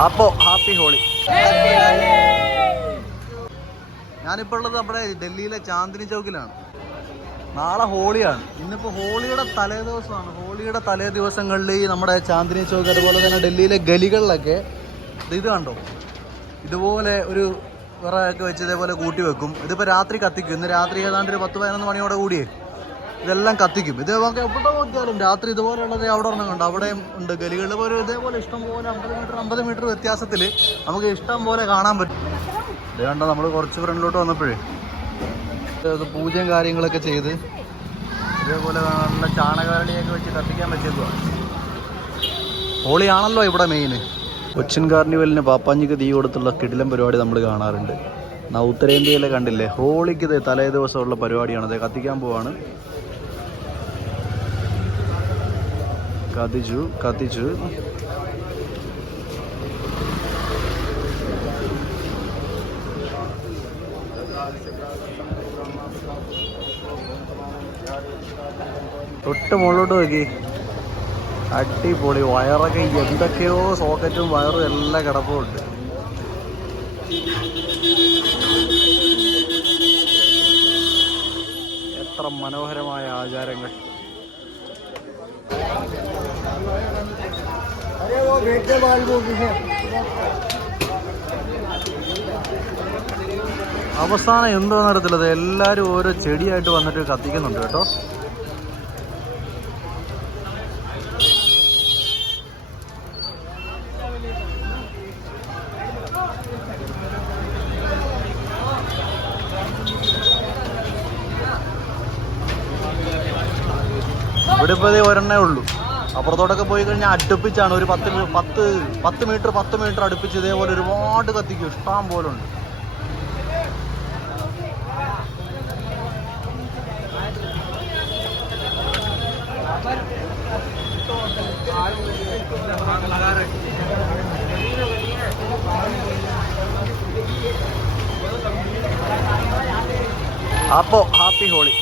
അപ്പോ happy holy. ഞാനിപ്പോൾ ഉള്ളത് നമ്മുടെ ഡൽഹിയിലെ ചാന്ദിനി ചൗക്കിലാണ്. നാളെ ഹോളിയാണ്. ഇന്നിപ്പോൾ ഹോളിയുടെ തലേ ദിവസമാണ് ഹോളിയുടെ തലേ ദിവസങ്ങളിൽ ഈ നമ്മുടെ ചാന്ദിനി ചൗക്ക് അതുപോലെ തന്നെ ഡൽഹിയിലെ ഗലികളിലൊക്കെ ഇത് ഇത് കണ്ടോ? ഇതുപോലെ ഒരു വിറകൊക്കെ വെച്ച് ഇതേപോലെ കൂട്ടി വെക്കും. ഇതിപ്പോൾ രാത്രി കത്തിക്കും. ഇന്ന് രാത്രി ഏതാണ്ട് ഒരു പത്ത് പതിനൊന്ന് മണിയോടെ കൂടിയേ. ഇതെല്ലാം കത്തിക്കും. ഇത് എവിടെ നോക്കിയാലും രാത്രി ഇതുപോലെയുള്ളത് അവിടെ ഒരെണ്ണം കണ്ടു. അവിടെയും ഉണ്ട് ഗലികളിൽ പോലും ഇതേപോലെ ഇഷ്ടം പോലെ അമ്പത് മീറ്റർ അമ്പത് മീറ്റർ വ്യത്യാസത്തിൽ നമുക്ക് ഇഷ്ടം പോലെ കാണാൻ പറ്റും. ഇത് നമ്മൾ കുറച്ച് ഫ്രണ്ടിലോട്ട് വന്നപ്പോഴേ. പൂജയും കാര്യങ്ങളൊക്കെ ചെയ്ത് ഇതേപോലെ നല്ല ചാണകാരണിയൊക്കെ വെച്ച് കത്തിക്കാൻ പറ്റിയതുമാണ് ഹോളിയാണല്ലോ ഇവിടെ മെയിൻ കൊച്ചിൻ കാർണിവലിന് പാപ്പാഞ്ചിക്ക് തീ കൊടുത്തുള്ള കിടിലം പരിപാടി നമ്മൾ കാണാറുണ്ട്. ഉത്തരേന്ത്യയിലെ കണ്ടില്ലേ? ഹോളിക്ക് തലേ ദിവസമുള്ള പരിപാടിയാണ്. അത് കത്തിക്കാൻ പോവാണ്. കത്തിച്ചു കത്തിച്ചു. തൊട്ട് മുകളിലോട്ട് നോക്കി. അടിപൊളി വയറൊക്കെ എന്തൊക്കെയോ സോക്കറ്റും വയറും എല്ലാം കിടപ്പുണ്ട്. എത്ര മനോഹരമായ ആചാരങ്ങൾ. അവസാനം എന്തോ നടത്തുള്ളത് എല്ലാവരും ഓരോ ചെടിയായിട്ട് വന്നിട്ട് കത്തിക്കുന്നുണ്ട് കേട്ടോ. ഇവിടെ ഇപ്പോൾ ഒരെണ്ണേ ഉള്ളൂ. അപ്പുറത്തോട്ടൊക്കെ പോയി കഴിഞ്ഞാൽ അടുപ്പിച്ചാണ്. ഒരു പത്ത് പത്ത് പത്ത് മീറ്റർ പത്ത് മീറ്റർ അടുപ്പിച്ച് ഇതേപോലെ ഒരുപാട് കത്തിക്കും. ഇഷ്ടം പോലെ ഉണ്ട്. അപ്പോ ഹാപ്പി ഹോളി